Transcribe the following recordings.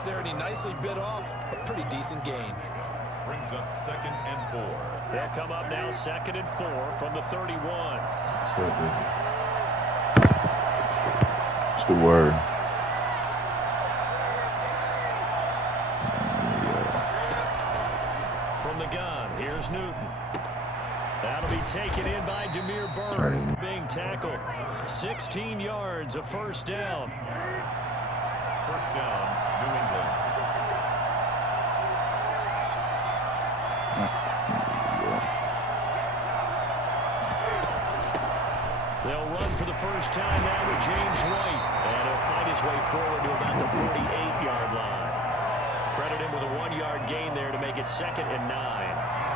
pass there, and he nicely bit off a pretty decent gain. Brings up 2nd and 4. They'll come up now 2nd and 4 from the 31. What's the word? From the gun, here's Newton. That'll be taken in by Demir Byrne, being tackled. 16 yards, a first down. First down, New England. They'll run for the first time now with James White. And he'll fight his way forward to about the 48-yard line. Credit him with a 1-yard gain there to make it 2nd and 9.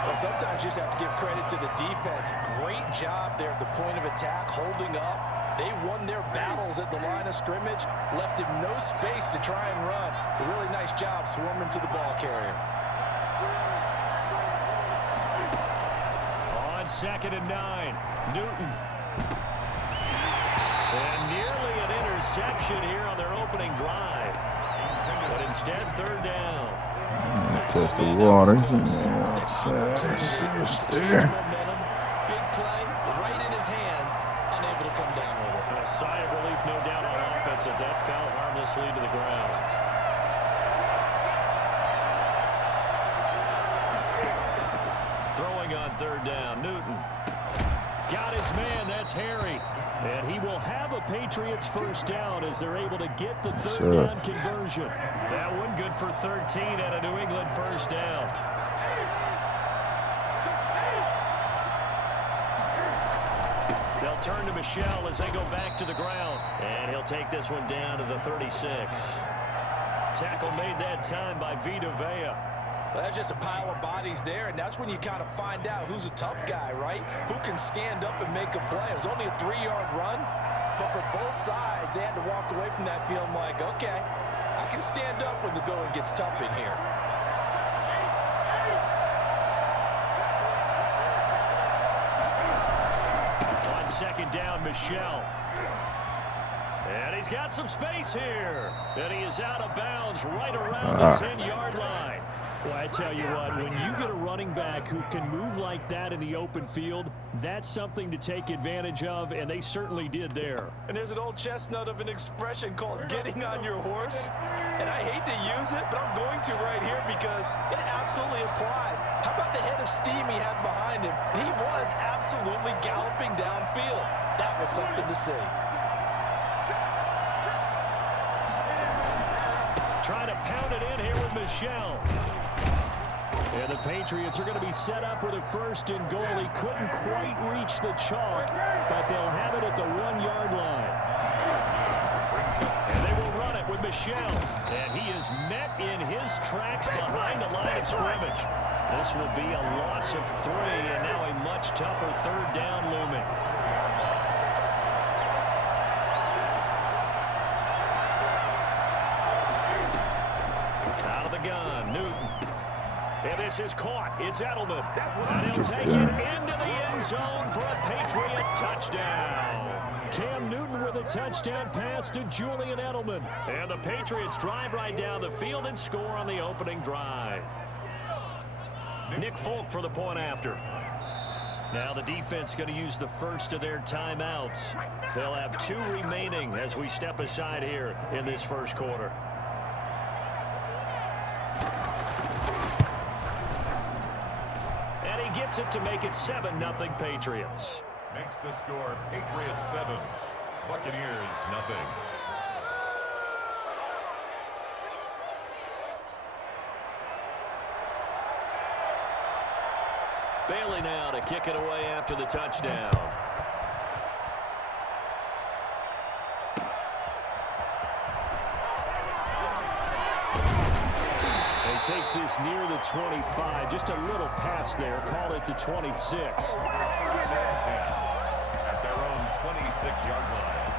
Well, sometimes you just have to give credit to the defense. Great job there at the point of attack, holding up. They won their battles at the line of scrimmage, left him no space to try and run. A really nice job swarming to the ball carrier. On 2nd and 9, Newton. And nearly an interception here on their opening drive. But instead, 3rd down. Test the waters. Big play, right in his hands, unable to come down with it. A sigh of relief, no doubt, on offense that fell harmlessly to the ground. Throwing on 3rd down, Newton. Got his man, that's Harry. And he will have a Patriots first down as they're able to get the 3rd down conversion. That one good for 13 at a New England first down. They'll turn to Michel as they go back to the ground. And he'll take this one down to the 36. Tackle made that time by Vita Vea. Well, that's just a pile of bodies there, and that's when you kind of find out who's a tough guy, right? Who can stand up and make a play. It was only a 3-yard run, but for both sides, they had to walk away from that feeling like, okay, I can stand up when the going gets tough in here. On 2nd down, Michel. And he's got some space here. And he is out of bounds right around the 10-yard line. Well, I tell you what, when you get a running back who can move like that in the open field, that's something to take advantage of, and they certainly did there. And there's an old chestnut of an expression called getting on your horse. And I hate to use it, but I'm going to right here because it absolutely applies. How about the head of steam he had behind him? He was absolutely galloping downfield. That was something to see. Trying to pound it in here with Michel. And the Patriots are going to be set up with a 1st and goal. He couldn't quite reach the chalk, but they'll have it at the 1-yard line. And they will run it with Michel. And he is met in his tracks behind the line of scrimmage. This will be a loss of 3, and now a much tougher 3rd down looming. Out of the gun, Newton. And this is caught. It's Edelman. And he'll take it into the end zone for a Patriot touchdown. Cam Newton with a touchdown pass to Julian Edelman. And the Patriots drive right down the field and score on the opening drive. Nick Folk for the point after. Now the defense going to use the first of their timeouts. They'll have 2 remaining as we step aside here in this first quarter. Gets it to make it 7-0 Patriots. Makes the score Patriots 7, Buccaneers 0. Bailey now to kick it away after the touchdown. Takes this near the 25. Just a little pass there. Call it the 26. At their own 26-yard line.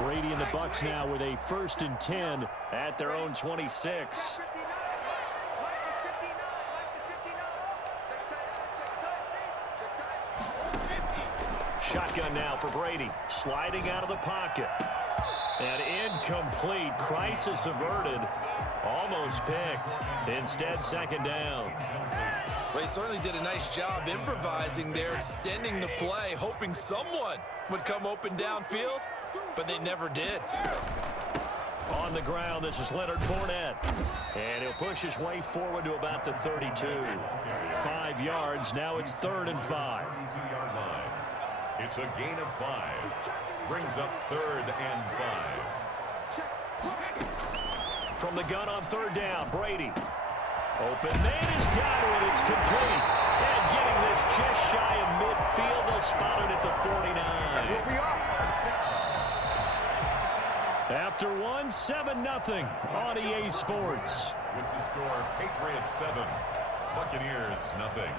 Brady and the Bucs now with a 1st and 10 at their own 26. Shotgun now for Brady. Sliding out of the pocket. And incomplete. Crisis averted. Almost picked. Instead, second down. Well, he certainly did a nice job improvising there, extending the play, hoping someone would come open downfield, but they never did. On the ground, this is Leonard Fournette. And he'll push his way forward to about the 32. 5 yards. Now it's 3rd and 5. It's a gain of 5. Brings up 3rd and 5. From the gun on 3rd down, Brady. Open man has got it. It's complete. And getting this just shy of midfield. They'll spot it at the 49. After 7-0 on EA Sports. With the score, Patriots 7, Buccaneers nothing.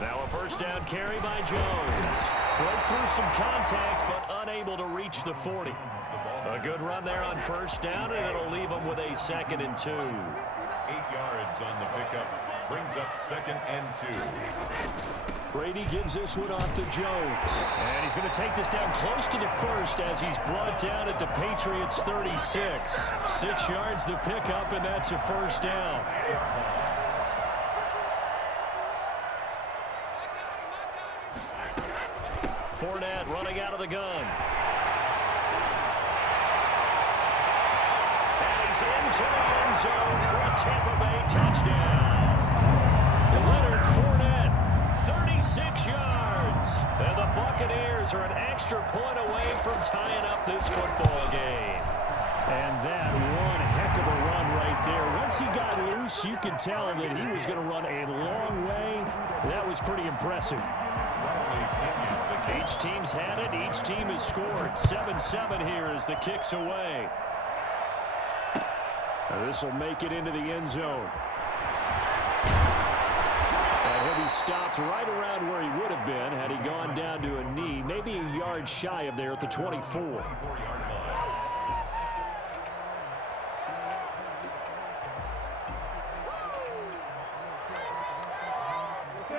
Now a first down carry by Jones. Broke through some contact, but unable to reach the 40. A good run there on first down, and it'll leave them with a 2nd and 2. 8 yards on the pickup. Brings up 2nd and 2. Brady gives this one off to Jones. And he's going to take this down close to the 1st as he's brought down at the Patriots 36. 6 yards the pickup, and that's a first down. Fournette running out of the gun. And he's into the end zone for a Tampa Bay touchdown. Leonard Fournette, 36 yards. And the Buccaneers are an extra point away from tying up this football game. And that one heck of a run right there. Once he got loose, you could tell that he was going to run a long way. That was pretty impressive. Each team's had it. Each team has scored. 7-7 here as the kick's away. This will make it into the end zone. And he'll be stopped right around where he would have been had he gone down to a knee, maybe a yard shy of there at the 24.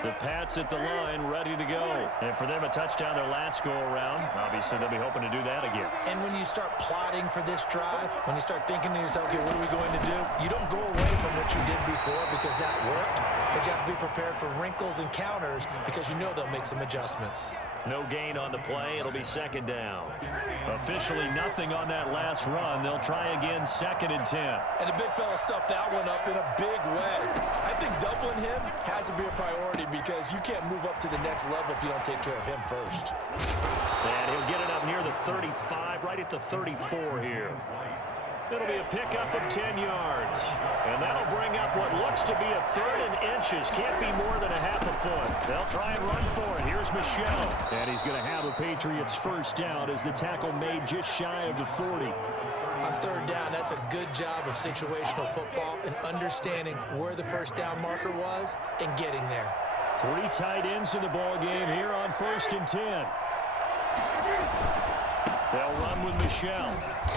The Pats at the line, ready to go. And for them, a touchdown their last go-around. Obviously, they'll be hoping to do that again. And when you start plotting for this drive, when you start thinking to yourself, okay, what are we going to do? You don't go away from what you did before because that worked, but you have to be prepared for wrinkles and counters because you know they'll make some adjustments. No gain on the play. It'll be 2nd down. Officially nothing on that last run. They'll try again, 2nd and 10. And the big fella stuffed that one up in a big way. I think doubling him has to be a priority because you can't move up to the next level if you don't take care of him first. And he'll get it up near the 35, right at the 34 here. It'll be a pickup of 10 yards. And that'll bring up what looks to be a 3rd and inches. Can't be more than a half a foot. They'll try and run for it. Here's Michel. And he's going to have a Patriots first down as the tackle made just shy of the 40. On 3rd down, that's a good job of situational football and understanding where the first down marker was and getting there. 3 tight ends in the ball game here on 1st and 10. They'll run with Michel.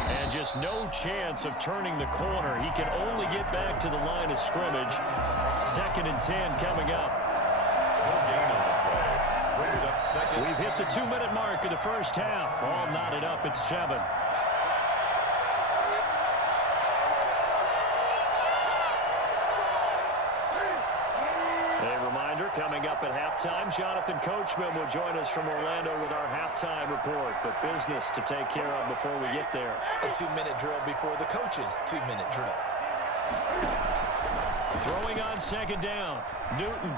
And just no chance of turning the corner. He can only get back to the line of scrimmage. 2nd and 10 coming up. We've hit the 2-minute mark of the first half. All knotted up at 7. A reminder, coming up at halftime, Jonathan Coachman will join us from Orlando with our halftime report. But business to take care of before we get there. A 2-minute drill before the coach's 2-minute drill. Throwing on 2nd down. Newton.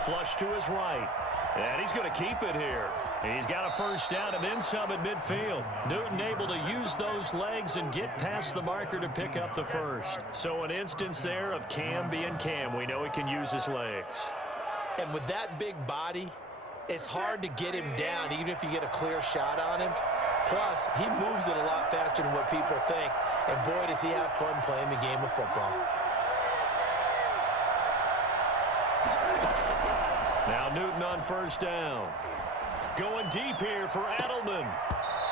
Flush to his right. And he's going to keep it here. He's got a first down and then some at midfield. Newton able to use those legs and get past the marker to pick up the first. So an instance there of Cam being Cam. We know he can use his legs. And with that big body, it's hard to get him down even if you get a clear shot on him. Plus, he moves it a lot faster than what people think. And boy, does he have fun playing the game of football. Now Newton on first down. Going deep here for Edelman.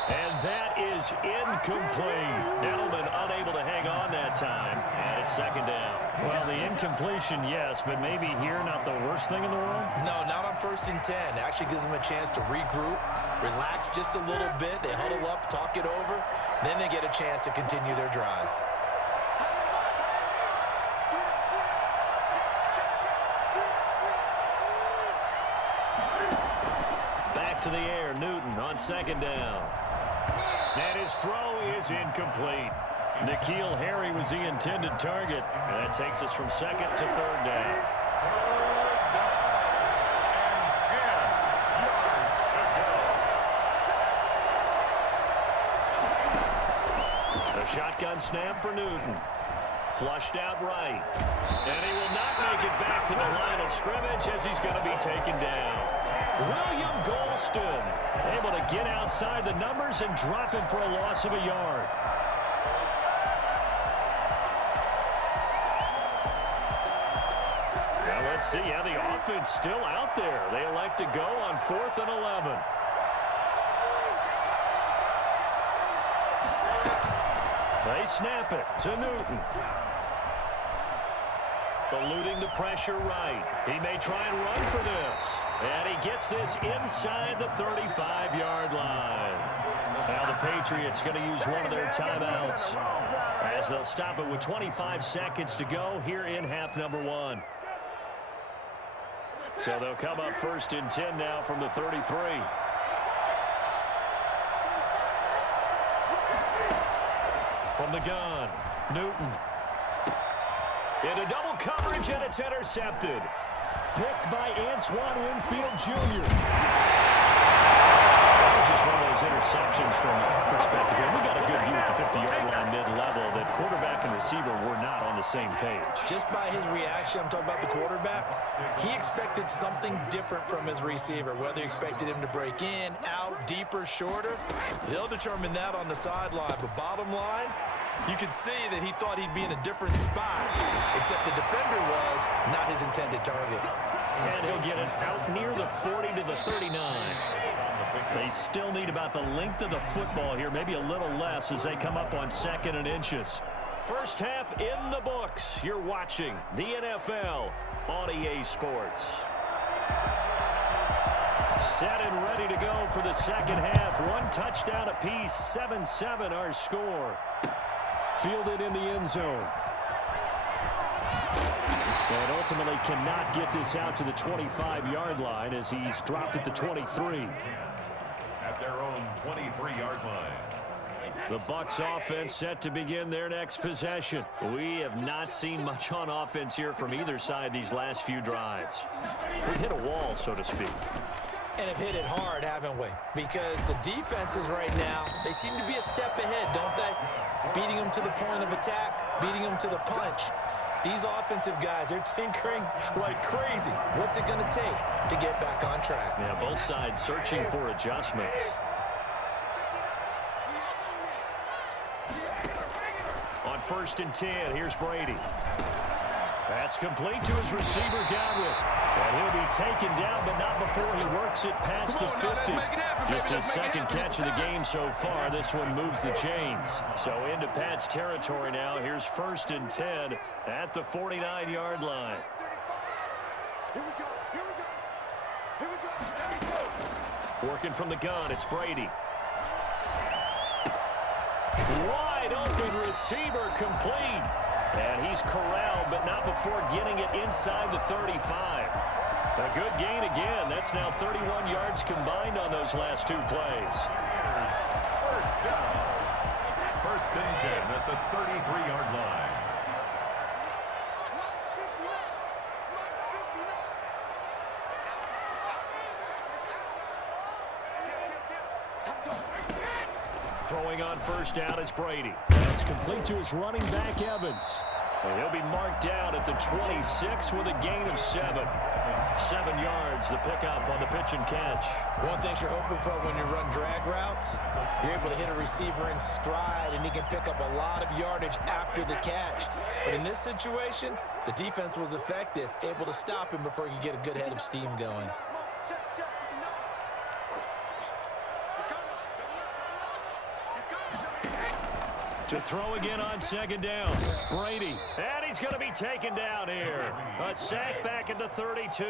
And that is incomplete. Edelman unable to hang on that time. And it's second down. Well, the incompletion, yes, but maybe here not the worst thing in the world? No, not on 1st and 10. It actually gives them a chance to regroup, relax just a little bit. They huddle up, talk it over. Then they get a chance to continue their drive. Back to the air, Newton on second down. And his throw is incomplete. N'Keal Harry was the intended target. And that takes us from second to third down. A shotgun snap for Newton. Flushed out right. And he will not make it back to the line of scrimmage as he's going to be taken down. William Golston able to get outside the numbers and drop him for a loss of a yard. Now let's see how the offense still out there. They elect to go on 4th and 11. They snap it to Newton. Eluding the pressure right. He may try and run for this. And he gets this inside the 35-yard line. Now the Patriots going to use one of their timeouts as they'll stop it with 25 seconds to go here in half number 1. So they'll come up 1st and 10 now from the 33. From the gun, Newton. Into double coverage, and it's intercepted. Picked by Antoine Winfield Jr. That was just one of those interceptions from our perspective. And we got a good view at the 50-yard line mid-level that quarterback and receiver were not on the same page. Just by his reaction, I'm talking about the quarterback, he expected something different from his receiver, whether he expected him to break in, out, deeper, shorter. They'll determine that on the sideline. But bottom line, you could see that he thought he'd be in a different spot, except the defender was not his intended target. And he'll get it out near the 40 to the 39. They still need about the length of the football here, maybe a little less as they come up on 2nd and inches. First half in the books. You're watching the NFL on EA Sports. Set and ready to go for the second half. One touchdown apiece, 7-7 our score. Fielded in the end zone. And ultimately cannot get this out to the 25-yard line as he's dropped at the 23. At their own 23-yard line. The Bucs offense set to begin their next possession. We have not seen much on offense here from either side these last few drives. We've hit a wall, so to speak. And have hit it hard, haven't we? Because the defenses right now, they seem to be a step ahead, don't they? Beating them to the point of attack, beating them to the punch. These offensive guys, they're tinkering like crazy. What's it going to take to get back on track? Yeah, both sides searching for adjustments. On 1st and 10, here's Brady. That's complete to his receiver, Godwin. And he'll be taken down, but not before he works it past the 50. Just his second catch of the game so far. This one moves the chains. So into Pat's territory now. Here's 1st and 10 at the 49-yard line. Working from the gun, it's Brady. Wide open receiver, complete. And he's corralled, but not before getting it inside the 35. A good gain again. That's now 31 yards combined on those last two plays. First down. 1st and 10 at the 33-yard line. Throwing on 1st down is Brady. That's complete to his running back, Evans. And he'll be marked down at the 26 with a gain of 7. 7 yards, the pickup on the pitch and catch. One thing you're hoping for when you run drag routes, you're able to hit a receiver in stride, and he can pick up a lot of yardage after the catch. But in this situation, the defense was effective, able to stop him before he could get a good head of steam going. To throw again on second down. Brady. And he's going to be taken down here. A sack back at the 32.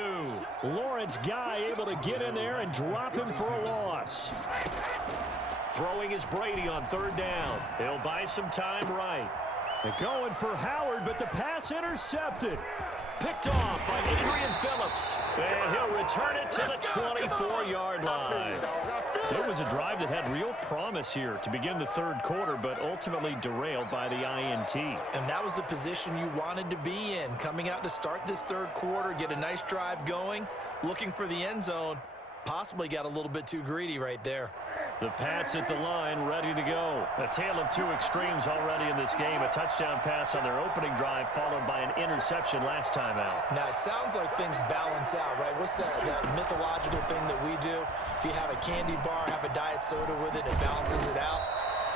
Lawrence Guy able to get in there and drop him for a loss. Throwing is Brady on third down. He'll buy some time right. They're going for Howard, but the pass intercepted. Picked off by Adrian Phillips. And he'll return it to the 24-yard line. So it was a drive that had real promise here to begin the third quarter, but ultimately derailed by the INT. And that was the position you wanted to be in. Coming out to start this third quarter, get a nice drive going, looking for the end zone. Possibly got a little bit too greedy right there. The Pats at the line, ready to go. A tale of two extremes already in this game. A touchdown pass on their opening drive, followed by an interception last time out. Now, it sounds like things balance out, right? What's that mythological thing that we do? If you have a candy bar, have a diet soda with it, it balances it out.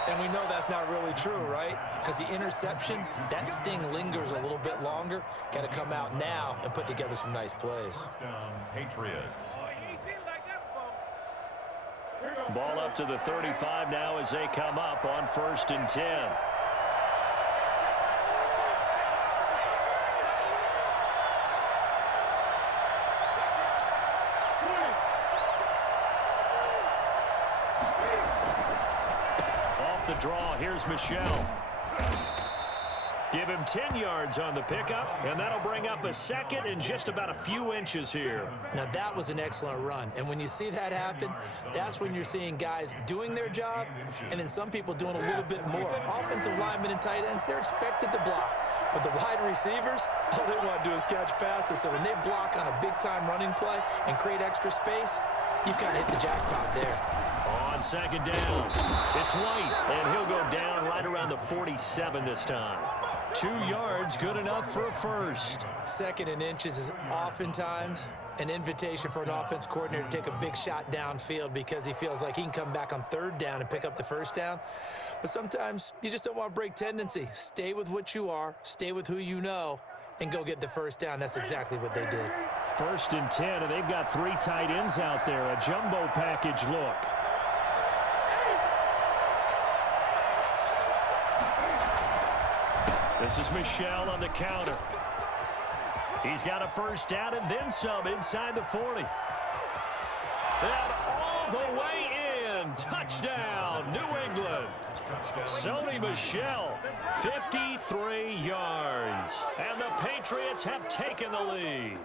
And we know that's not really true, right? Because the interception, that sting lingers a little bit longer. Got to come out now and put together some nice plays. First down, Patriots. Ball up to the 35 now as they come up on 1st and 10. Off the draw, here's Michelle. Give him 10 yards on the pickup, and that'll bring up a second and just about a few inches here. Now, that was an excellent run. And when you see that happen, that's when you're seeing guys doing their job and then some people doing a little bit more. Offensive linemen and tight ends, they're expected to block. But the wide receivers, all they want to do is catch passes. So when they block on a big-time running play and create extra space, you've kind of hit the jackpot there. On second down, it's White, and he'll go down right around the 47 this time. 2 yards, good enough for a first. Second and inches is oftentimes an invitation for an offense coordinator to take a big shot downfield because he feels like he can come back on third down and pick up the first down. But sometimes you just don't want to break tendency. Stay with what you are, stay with who you know, and go get the first down. That's exactly what they did. 1st and 10, and they've got 3 tight ends out there. A jumbo package look. This is Michelle on the counter. He's got a first down and then some inside the 40. And all the way in. Touchdown, New England. Sony Michel, 53 yards. And the Patriots have taken the lead.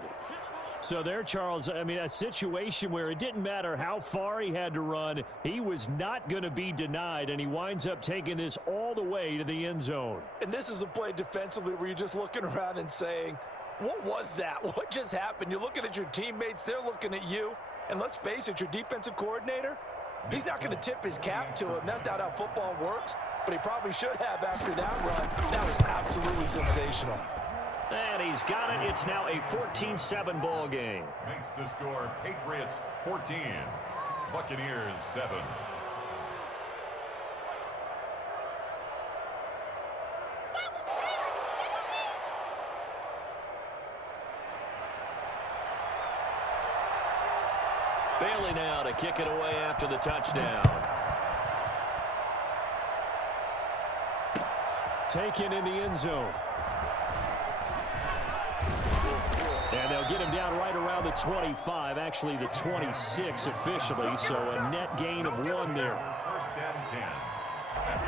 So there, Charles, I mean, a situation where it didn't matter how far he had to run, he was not going to be denied, and he winds up taking this all the way to the end zone. And this is a play defensively where you're just looking around and saying, what was that? What just happened? You're looking at your teammates, they're looking at you, and let's face it, your defensive coordinator, he's not going to tip his cap to him. That's not how football works, but he probably should have after that run. That was absolutely sensational. And he's got it. It's now a 14-7 ball game. Makes the score Patriots 14, Buccaneers 7. Bailey now to kick it away after the touchdown. Taken in the end zone. And they'll get him down right around the 25, actually the 26 officially, so a net gain of 1 there. First and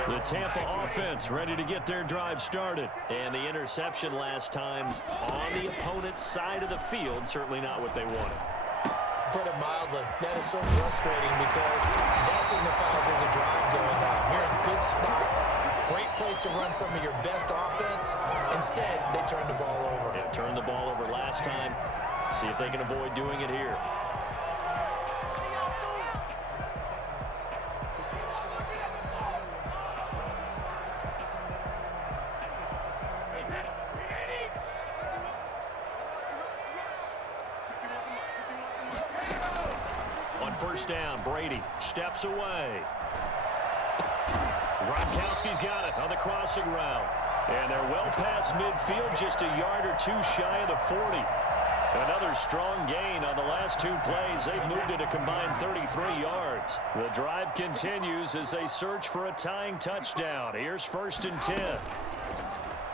10. The Tampa offense ready to get their drive started. And the interception last time on the opponent's side of the field, certainly not what they wanted. Put it mildly, that is so frustrating because that signifies there's a drive going on. You're in a good spot. Great place to run some of your best offense. Instead, they turn the ball over. Yeah, turned the ball over last time. See if they can avoid doing it here. On first down, Brady steps away. Gronkowski's got it on the crossing route. And they're well past midfield, just a yard or two shy of the 40. Another strong gain on the last 2 plays. They've moved it a combined 33 yards. The drive continues as they search for a tying touchdown. Here's 1st and 10.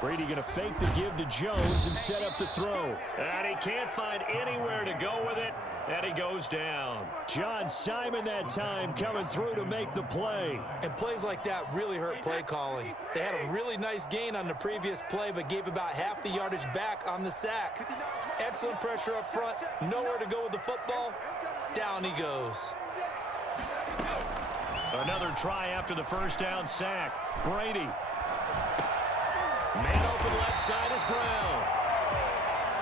Brady going to fake the give to Jones and set up to throw. And he can't find anywhere to go with it, and he goes down. John Simon that time coming through to make the play. And plays like that really hurt play calling. They had a really nice gain on the previous play, but gave about half the yardage back on the sack. Excellent pressure up front, nowhere to go with the football. Down he goes. Another try after the 1st down sack. Brady. Man open left side is Brown.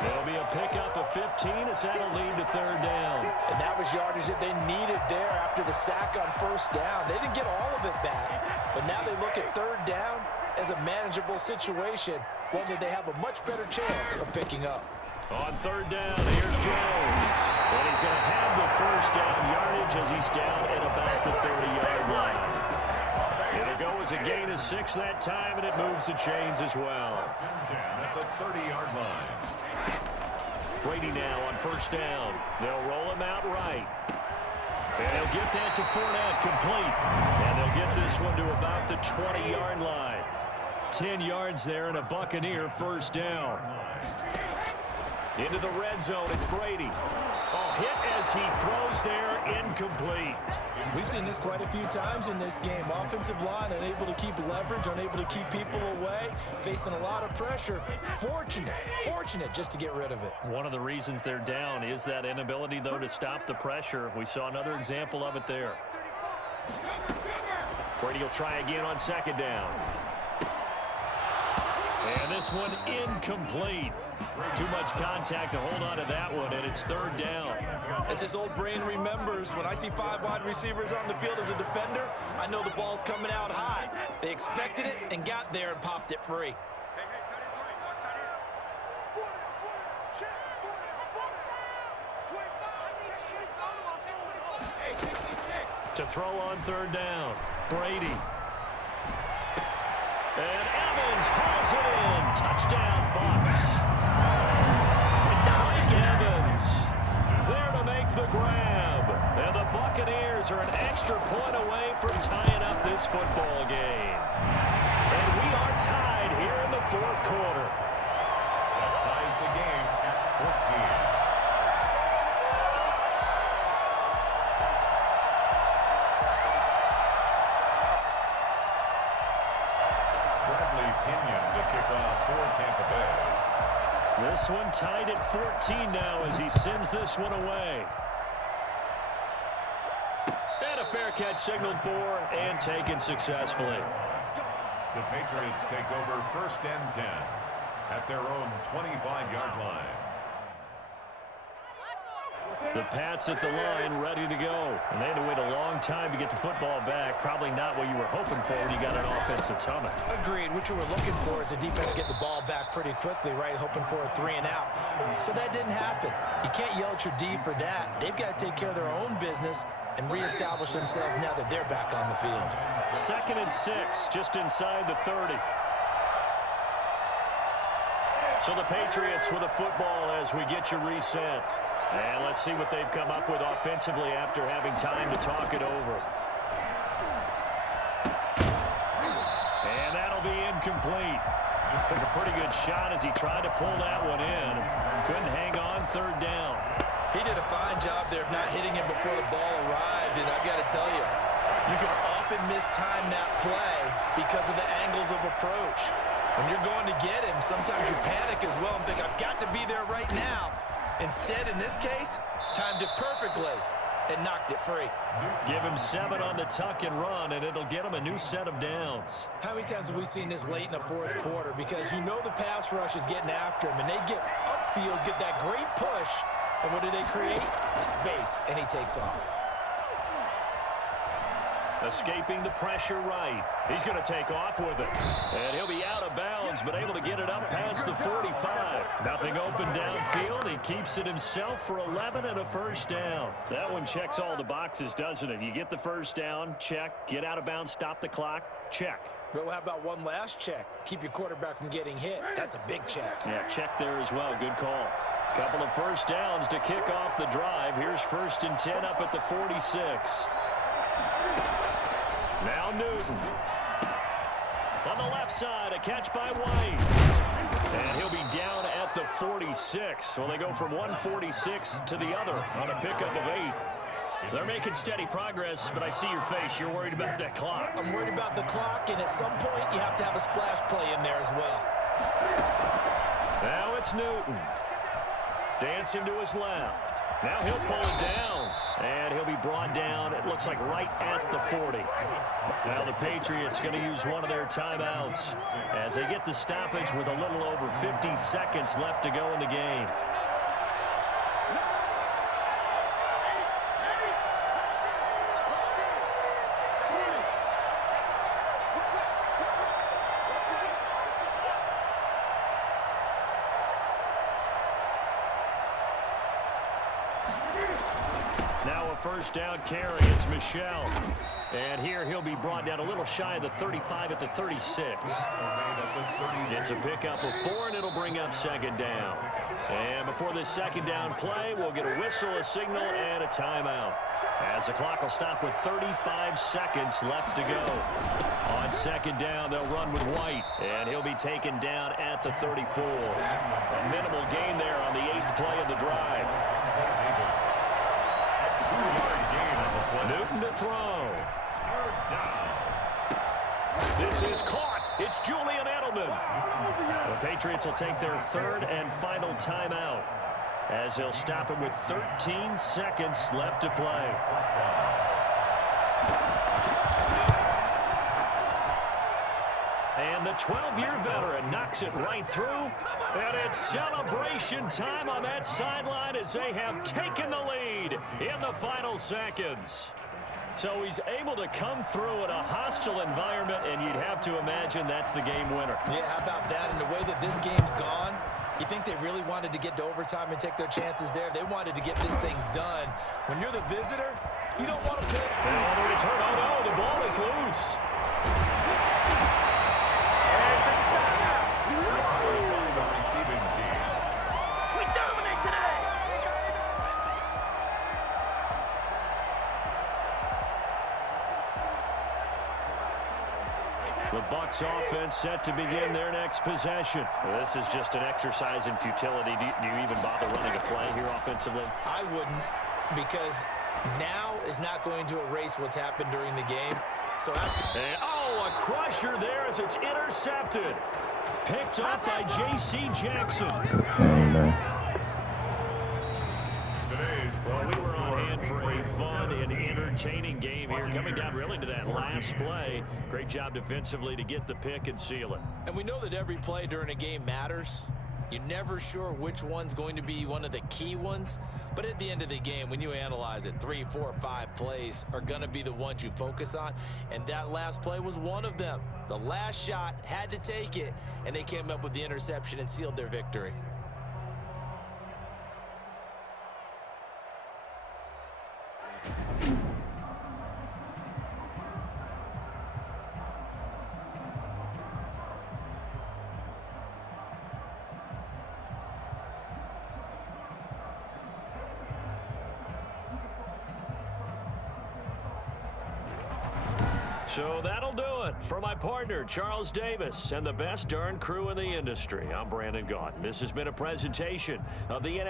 It'll be a pickup of 15 as that'll lead to 3rd down. And that was yardage that they needed there after the sack on 1st down. They didn't get all of it back, but now they look at 3rd down as a manageable situation, one that they have a much better chance of picking up. On 3rd down, here's Jones. And he's going to have the 1st down yardage as he's down at about the 30-yard line. It'll go as a gain of 6 that time, and it moves the chains as well. 10 at the 30-yard line. Brady now on 1st down. They'll roll him out right. And he'll get that to Fournette complete. And they'll get this one to about the 20-yard line. 10 yards there and a Buccaneer 1st down. Into the red zone, it's Brady. Hit as he throws there, incomplete. We've seen this quite a few times in this game. Offensive line unable to keep leverage, unable to keep people away, facing a lot of pressure. Fortunate just to get rid of it. One of the reasons they're down is that inability, though, to stop the pressure. We saw another example of it there. Brady will try again on 2nd down. And this one incomplete. Too much contact to hold on to that one, and it's 3rd down. As his old brain remembers, when I see 5 wide receivers on the field as a defender, I know the ball's coming out high. They expected it and got there and popped it free. To throw on 3rd down, Brady. And Evans hauls it in. Touchdown, Bucs. Mike Evans there to make the grab. And the Buccaneers are an extra point away from tying up this football game. And we are tied here in the 4th quarter. That ties the game at 14. This one tied at 14 now as he sends this one away. And a fair catch signaled for and taken successfully. The Patriots take over 1st and 10 at their own 25-yard line. The Pats at the line, ready to go. And they had to wait a long time to get the football back. Probably not what you were hoping for when you got an offense that's humming. Agreed. What you were looking for is the defense get the ball back pretty quickly, right? Hoping for a 3 and out. So that didn't happen. You can't yell at your D for that. They've got to take care of their own business and reestablish themselves now that they're back on the field. 2nd and 6, just inside the 30. So the Patriots with a football as we get you reset. And let's see what they've come up with offensively after having time to talk it over. And that'll be incomplete. Took a pretty good shot as he tried to pull that one in. Couldn't hang on 3rd down. He did a fine job there of not hitting him before the ball arrived, and I've got to tell you, you can often mistime that play because of the angles of approach. When you're going to get him, sometimes you panic as well and think, I've got to be there right now. Instead, in this case, timed it perfectly and knocked it free. Give him 7 on the tuck and run, and it'll get him a new set of downs. How many times have we seen this late in the 4th quarter? Because you know the pass rush is getting after him, and they get upfield, get that great push, and what do they create? Space, and he takes off. Escaping the pressure right. He's going to take off with it. And he'll be out of bounds, but able to get it up past the 45. Nothing open downfield. He keeps it himself for 11 and a 1st down. That one checks all the boxes, doesn't it? You get the 1st down, check. Get out of bounds, stop the clock, check. Well, how about one last check? Keep your quarterback from getting hit. That's a big check. Yeah, check there as well. Good call. Couple of first downs to kick off the drive. Here's 1st and 10 up at the 46. Now Newton. On the left side, a catch by White. And he'll be down at the 46. Well, they go from 146 to the other on a pickup of 8. They're making steady progress, but I see your face. You're worried about that clock. I'm worried about the clock, and at some point, you have to have a splash play in there as well. Now it's Newton. Dancing to his left. Now he'll pull it down, and he'll be brought down, it looks like, right at the 40. Now the Patriots going to use one of their timeouts as they get the stoppage with a little over 50 seconds left to go in the game. Now a first down carry. It's Michel. And here he'll be brought down a little shy of the 35 at the 36. It's a pickup of 4, and it'll bring up 2nd down. And before this 2nd down play, we'll get a whistle, a signal, and a timeout. As the clock will stop with 35 seconds left to go. On 2nd down, they'll run with White, and he'll be taken down at the 34. A minimal gain there on the 8th play of the drive. Newton to throw. This is caught. It's Julian Edelman. The Patriots will take their 3rd and final timeout as they'll stop it with 13 seconds left to play. And the 12-year veteran knocks it right through. And it's celebration time on that sideline as they have taken the lead in the final seconds. So he's able to come through in a hostile environment, and you'd have to imagine that's the game winner. Yeah, how about that? And the way that this game's gone, you think they really wanted to get to overtime and take their chances there? They wanted to get this thing done. When you're the visitor, you don't want to pick. Now on the return, oh no, the ball is loose. The Bucs offense set to begin their next possession. Well, this is just an exercise in futility. Do you even bother running a play here offensively? I wouldn't, because now is not going to erase what's happened during the game. So after... And, oh, a crusher there as it's intercepted. Picked up by J.C. Jackson. Well, we were on hand for a fun and entertaining game here, coming down really to that last play. Great job defensively to get the pick and seal it. And we know that every play during a game matters. You're never sure which one's going to be one of the key ones. But at the end of the game, when you analyze it, 3, 4, 5 plays are going to be the ones you focus on. And that last play was one of them. The last shot had to take it, and they came up with the interception and sealed their victory. So that'll do it for my partner, Charles Davis, and the best darn crew in the industry. I'm Brandon Gaudin. This has been a presentation of the NFL.